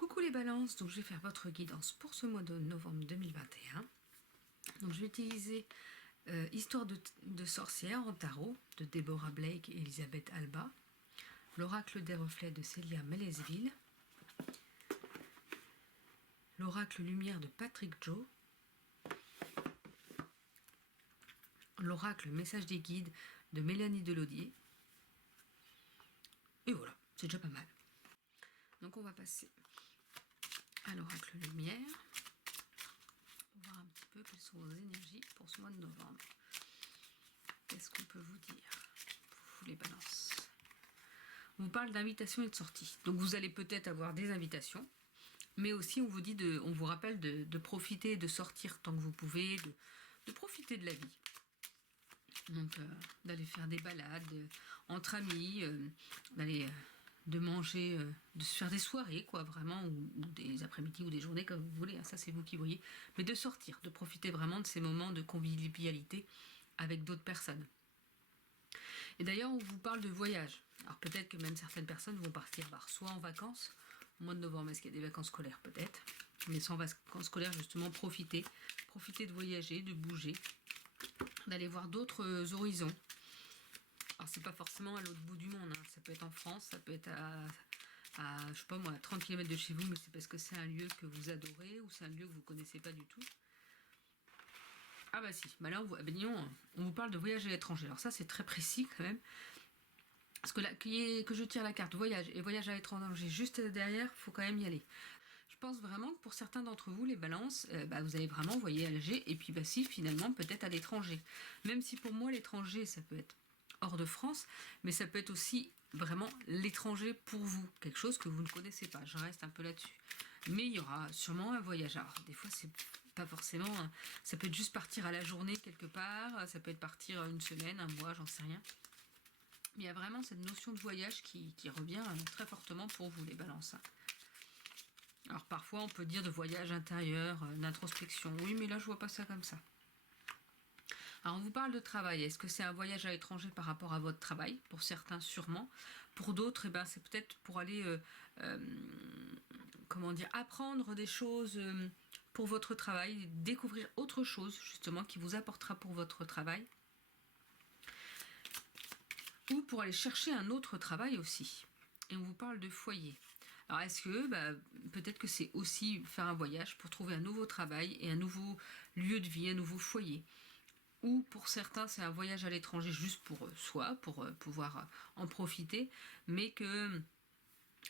Coucou les balances, donc je vais faire votre guidance pour ce mois de novembre 2021. Donc je vais utiliser Histoire de sorcière en tarot de Deborah Blake et Elisabeth Alba, l'oracle des reflets de Célia Melesville, l'oracle lumière de Patrick Joe, l'oracle message des guides de Mélanie Delaudier. Et voilà, c'est déjà pas mal. Donc on va passer à l'oracle lumière pour voir un petit peu quelles sont vos énergies pour ce mois de novembre. Qu'est-ce qu'on peut vous dire pour vous les balances? On vous parle d'invitations et de sorties. Donc vous allez peut-être avoir des invitations, mais aussi on vous rappelle de profiter, de sortir tant que vous pouvez, de profiter de la vie. Donc d'aller faire des balades entre amis, de manger, de se faire des soirées, quoi, vraiment, ou des après-midi ou des journées, comme vous voulez, hein, ça c'est vous qui voyez, mais de sortir, de profiter vraiment de ces moments de convivialité avec d'autres personnes. Et d'ailleurs, on vous parle de voyage. Alors peut-être que même certaines personnes vont partir soit en vacances, au mois de novembre, est-ce qu'il y a des vacances scolaires peut-être, mais sans vacances scolaires, justement, profiter de voyager, de bouger, d'aller voir d'autres horizons. Alors c'est pas forcément à l'autre bout du monde, hein. Ça peut être en France, ça peut être à je sais pas moi, à 30 km de chez vous, mais c'est parce que c'est un lieu que vous adorez ou c'est un lieu que vous connaissez pas du tout. Ah bah si, bah là on vous parle de voyage à l'étranger. Alors ça c'est très précis quand même. Parce que là, que je tire la carte voyage et voyage à l'étranger juste derrière, faut quand même y aller. Je pense vraiment que pour certains d'entre vous, les balances, vous allez vraiment voyager et puis si finalement peut-être à l'étranger. Même si pour moi l'étranger ça peut être hors de France, mais ça peut être aussi vraiment l'étranger pour vous, quelque chose que vous ne connaissez pas. Je reste un peu là-dessus. Mais il y aura sûrement un voyage. Alors, des fois, c'est pas forcément... Ça peut être juste partir à la journée quelque part, ça peut être partir une semaine, un mois, j'en sais rien. Mais il y a vraiment cette notion de voyage qui revient très fortement pour vous, les balances. Alors, parfois, on peut dire de voyage intérieur, d'introspection. Oui, mais là, je vois pas ça comme ça. Alors on vous parle de travail, est-ce que c'est un voyage à l'étranger par rapport à votre travail? Pour certains sûrement, pour d'autres c'est peut-être pour aller apprendre des choses pour votre travail, découvrir autre chose justement qui vous apportera pour votre travail, ou pour aller chercher un autre travail aussi. Et on vous parle de foyer. Alors est-ce que peut-être que c'est aussi faire un voyage pour trouver un nouveau travail et un nouveau lieu de vie, un nouveau foyer. Ou pour certains c'est un voyage à l'étranger juste pour soi, pour pouvoir en profiter, mais que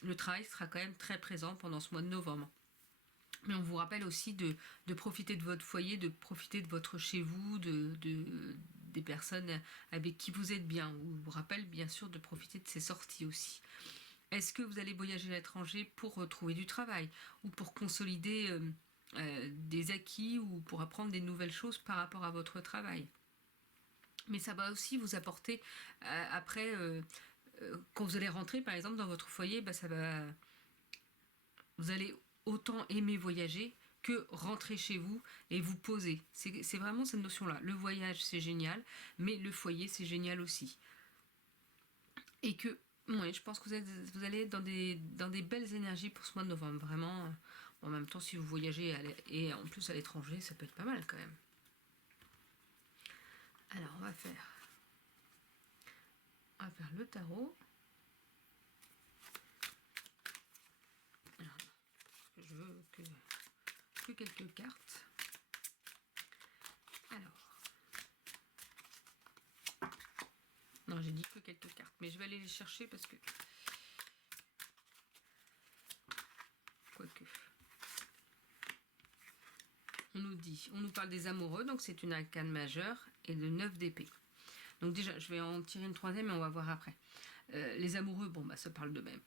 le travail sera quand même très présent pendant ce mois de novembre. Mais on vous rappelle aussi de profiter de votre foyer, de profiter de votre chez vous, des personnes avec qui vous êtes bien. On vous rappelle bien sûr de profiter de ces sorties aussi. Est-ce que vous allez voyager à l'étranger pour trouver du travail ou pour consolider des acquis ou pour apprendre des nouvelles choses par rapport à votre travail? Mais ça va aussi vous apporter après, quand vous allez rentrer par exemple dans votre foyer, vous allez autant aimer voyager que rentrer chez vous et vous poser. C'est vraiment cette notion-là. Le voyage c'est génial, mais le foyer c'est génial aussi. Et que je pense que vous allez être dans des belles énergies pour ce mois de novembre. Vraiment, en même temps, si vous voyagez et en plus à l'étranger, ça peut être pas mal quand même. Alors, on va faire le tarot. Alors, je veux que quelques cartes. Alors. Non, j'ai dit que quelques cartes, mais je vais aller les chercher parce que... Quoique... On nous parle des amoureux, donc c'est une arcane majeure, et de 9 d'épée. Donc déjà, je vais en tirer une troisième, mais on va voir après. Les amoureux, ça parle d'eux-mêmes.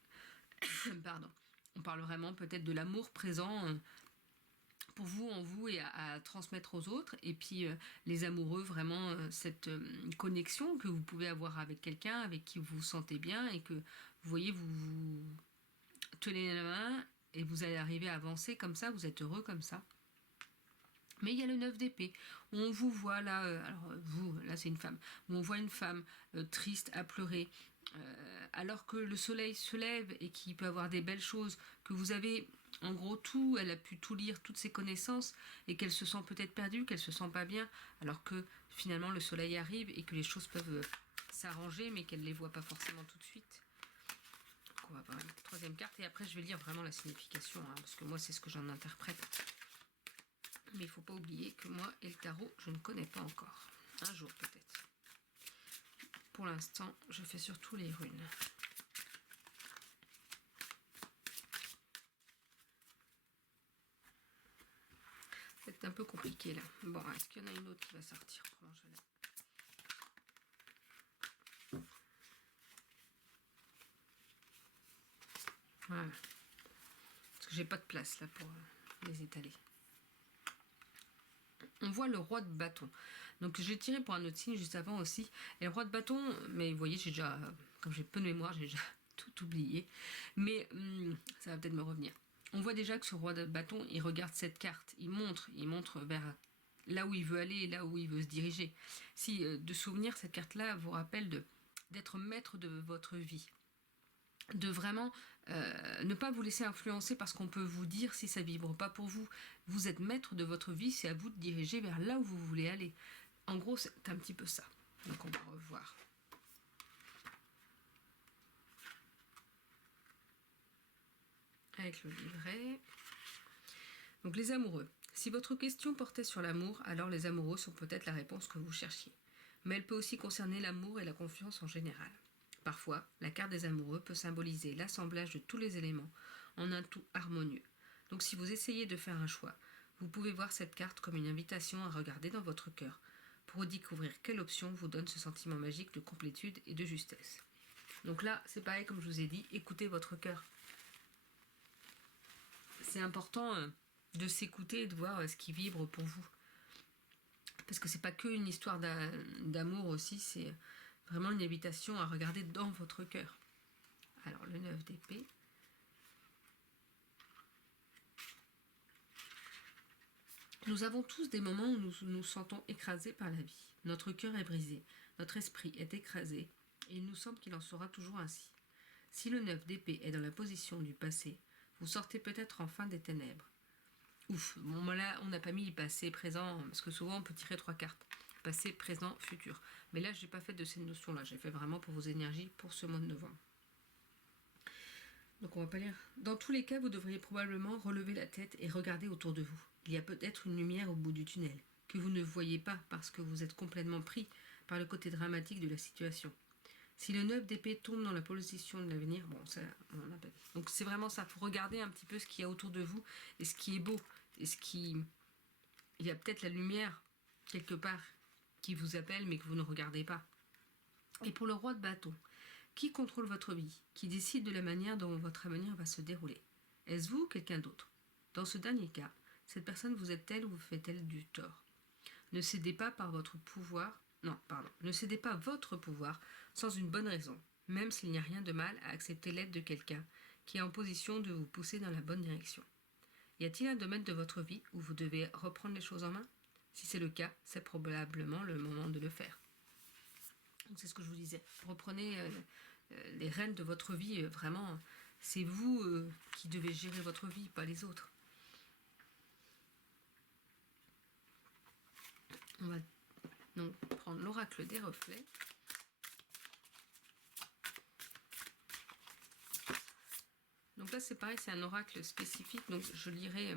Pardon. On parle vraiment peut-être de l'amour présent pour vous, en vous, et à transmettre aux autres. Et puis, les amoureux, vraiment, cette connexion que vous pouvez avoir avec quelqu'un, avec qui vous vous sentez bien, et que, vous voyez, vous tenez la main, et vous allez arriver à avancer comme ça, vous êtes heureux comme ça. Mais il y a le 9 d'épée, où on vous voit là, alors vous, là c'est une femme, où on voit une femme triste, à pleurer, alors que le soleil se lève et qu'il peut avoir des belles choses, que vous avez en gros, elle a pu tout lire, toutes ses connaissances, et qu'elle se sent peut-être perdue, qu'elle se sent pas bien, alors que finalement le soleil arrive et que les choses peuvent s'arranger, mais qu'elle les voit pas forcément tout de suite. Donc on va voir une troisième carte, et après je vais lire vraiment la signification, hein, parce que moi c'est ce que j'en interprète. Mais il faut pas oublier que moi et le tarot, je ne connais pas encore. Un jour peut-être. Pour l'instant, je fais surtout les runes. C'est un peu compliqué là. Bon, est-ce qu'il y en a une autre qui va sortir? Voilà. Parce que j'ai pas de place là pour les étaler. On voit le roi de bâton. Donc j'ai tiré pour un autre signe juste avant aussi. Et le roi de bâton, mais vous voyez, j'ai déjà, comme j'ai peu de mémoire, j'ai déjà tout oublié. Mais ça va peut-être me revenir. On voit déjà que ce roi de bâton, il regarde cette carte. Il montre vers là où il veut aller et là où il veut se diriger. Si de souvenir, cette carte-là vous rappelle d'être maître de votre vie. De vraiment ne pas vous laisser influencer parce qu'on peut vous dire si ça vibre pas pour vous. Vous êtes maître de votre vie, c'est à vous de diriger vers là où vous voulez aller. En gros, c'est un petit peu ça. Donc on va revoir. Avec le livret. Donc les amoureux. Si votre question portait sur l'amour, alors les amoureux sont peut-être la réponse que vous cherchiez. Mais elle peut aussi concerner l'amour et la confiance en général. Parfois, la carte des amoureux peut symboliser l'assemblage de tous les éléments en un tout harmonieux. Donc si vous essayez de faire un choix, vous pouvez voir cette carte comme une invitation à regarder dans votre cœur pour découvrir quelle option vous donne ce sentiment magique de complétude et de justesse. Donc là, c'est pareil comme je vous ai dit, écoutez votre cœur. C'est important de s'écouter et de voir ce qui vibre pour vous. Parce que c'est pas que une histoire d'amour aussi, c'est vraiment une invitation à regarder dans votre cœur. Alors, le 9 d'épée. Nous avons tous des moments où nous nous sentons écrasés par la vie. Notre cœur est brisé, notre esprit est écrasé, et il nous semble qu'il en sera toujours ainsi. Si le 9 d'épée est dans la position du passé, vous sortez peut-être enfin des ténèbres. Ouf, bon là on n'a pas mis passé, présent, parce que souvent on peut tirer 3 cartes. Passé, présent, futur. Mais là je n'ai pas fait de ces notions-là, j'ai fait vraiment pour vos énergies pour ce mois de novembre. Donc on va pas lire. Dans tous les cas, vous devriez probablement relever la tête et regarder autour de vous. Il y a peut-être une lumière au bout du tunnel, que vous ne voyez pas parce que vous êtes complètement pris par le côté dramatique de la situation. Si le 9 d'épée tombe dans la position de l'avenir, bon, ça, on n'a pas dit. Donc c'est vraiment ça, il faut regarder un petit peu ce qu'il y a autour de vous et ce qui est beau. Et ce qui... Il y a peut-être la lumière, quelque part, qui vous appelle mais que vous ne regardez pas. Et pour le roi de bâton, qui contrôle votre vie? Qui décide de la manière dont votre avenir va se dérouler? Est-ce vous ou quelqu'un d'autre? Dans ce dernier cas, cette personne vous aide-t-elle ou vous fait-elle du tort? Ne cédez pas par votre pouvoir... Non, pardon. Ne cédez pas votre pouvoir sans une bonne raison, même s'il n'y a rien de mal à accepter l'aide de quelqu'un qui est en position de vous pousser dans la bonne direction. Y a-t-il un domaine de votre vie où vous devez reprendre les choses en main? Si c'est le cas, c'est probablement le moment de le faire. Donc c'est ce que je vous disais. Reprenez les rênes de votre vie. Vraiment, c'est vous qui devez gérer votre vie, pas les autres. On va donc prendre l'oracle des reflets. Donc là c'est pareil, c'est un oracle spécifique. Donc je lirai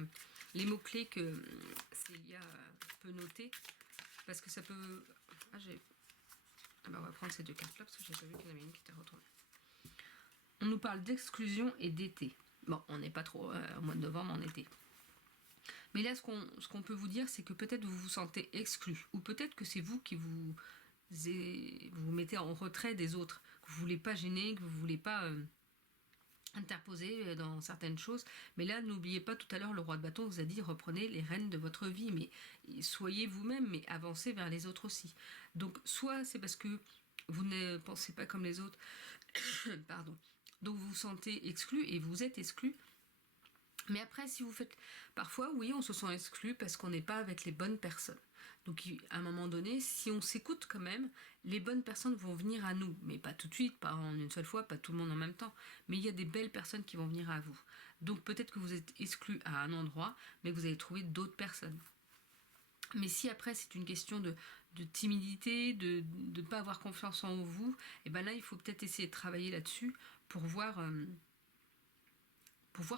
les mots-clés que Célia peut noter. Parce que ça peut... Ah, ben on va prendre ces deux cartes-là parce que j'ai pas vu qu'il y en avait une qui était retournée. On nous parle d'exclusion et d'été. Bon, on n'est pas trop au mois de novembre, en été. Mais là, ce qu'on peut vous dire, c'est que peut-être vous vous sentez exclu. Ou peut-être que c'est vous qui vous mettez en retrait des autres. Que vous ne voulez pas gêner, que vous ne voulez pas interposer dans certaines choses. Mais là, n'oubliez pas, tout à l'heure, le roi de bâton vous a dit, reprenez les rênes de votre vie. Mais soyez vous-même, mais avancez vers les autres aussi. Donc, soit c'est parce que vous ne pensez pas comme les autres. Pardon. Donc, vous vous sentez exclu et vous êtes exclu. Mais après, si vous faites... Parfois, oui, on se sent exclu parce qu'on n'est pas avec les bonnes personnes. Donc, à un moment donné, si on s'écoute quand même, les bonnes personnes vont venir à nous. Mais pas tout de suite, pas en une seule fois, pas tout le monde en même temps. Mais il y a des belles personnes qui vont venir à vous. Donc peut-être que vous êtes exclu à un endroit, mais que vous allez trouver d'autres personnes. Mais si après c'est une question de timidité, de ne pas avoir confiance en vous, et ben là il faut peut-être essayer de travailler là-dessus pour voir,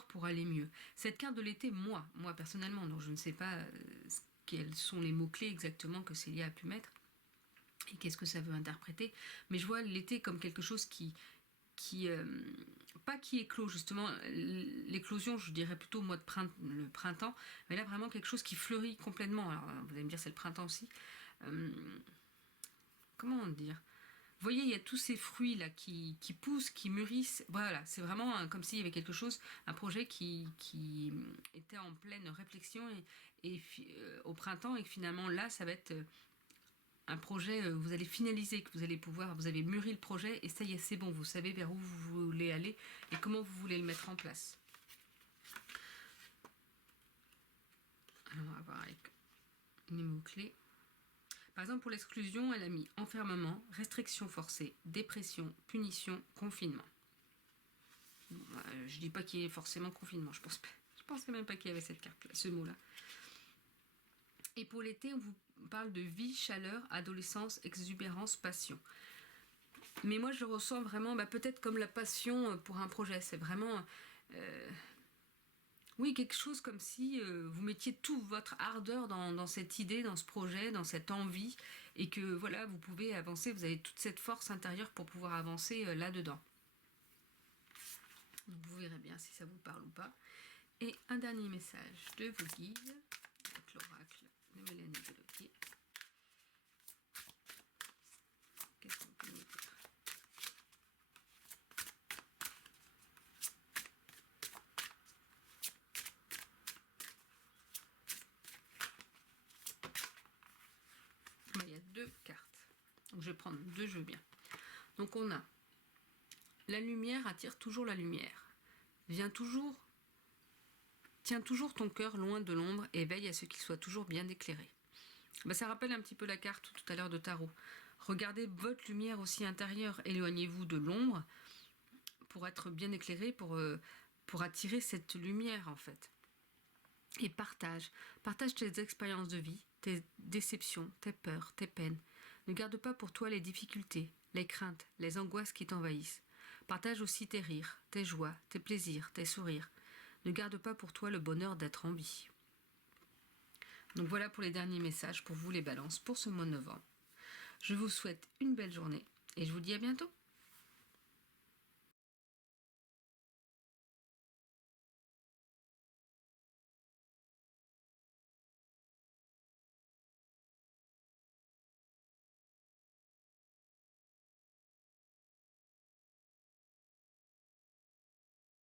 pour aller mieux. Cette carte de l'été, moi personnellement, donc je ne sais pas quels sont les mots-clés exactement que Célia a pu mettre et qu'est-ce que ça veut interpréter, mais je vois l'été comme quelque chose qui pas qui éclot justement, l'éclosion je dirais plutôt au mois de le printemps, mais là vraiment quelque chose qui fleurit complètement. Alors vous allez me dire c'est le printemps aussi, comment dire, vous voyez, il y a tous ces fruits là qui poussent, qui mûrissent. Voilà, c'est vraiment comme s'il y avait quelque chose, un projet qui était en pleine réflexion au printemps, et que finalement là, ça va être un projet, vous allez finaliser, que vous allez pouvoir, vous avez mûri le projet, et ça y est, c'est bon, vous savez vers où vous voulez aller et comment vous voulez le mettre en place. Alors on va voir avec les mots-clés. Par exemple, pour l'exclusion, elle a mis enfermement, restriction forcée, dépression, punition, confinement. Bon, je dis pas qu'il y ait forcément confinement, je pensais même pas qu'il y avait cette carte-là, ce mot-là. Et pour l'été, on vous parle de vie, chaleur, adolescence, exubérance, passion. Mais moi, je ressens vraiment, peut-être comme la passion pour un projet. C'est vraiment... oui, quelque chose comme si vous mettiez toute votre ardeur dans cette idée, dans ce projet, dans cette envie, et que voilà, vous pouvez avancer, vous avez toute cette force intérieure pour pouvoir avancer là-dedans. Donc vous verrez bien si ça vous parle ou pas. Et un dernier message de vos guides, avec l'oracle de Mélanie Delotier. Qu'est-ce qu'on peut nous dire ? Il y a deux cartes. Donc je vais prendre deux, je veux bien. Donc on a la lumière attire toujours la lumière. Tiens toujours ton cœur loin de l'ombre et veille à ce qu'il soit toujours bien éclairé. Ça rappelle un petit peu la carte tout à l'heure de tarot. Regardez votre lumière aussi intérieure. Éloignez-vous de l'ombre pour être bien éclairé, pour attirer cette lumière en fait. Et partage tes expériences de vie, tes déceptions, tes peurs, tes peines. Ne garde pas pour toi les difficultés, les craintes, les angoisses qui t'envahissent. Partage aussi tes rires, tes joies, tes plaisirs, tes sourires. Ne garde pas pour toi le bonheur d'être en vie. Donc voilà pour les derniers messages pour vous les balances pour ce mois de novembre. Je vous souhaite une belle journée et je vous dis à bientôt.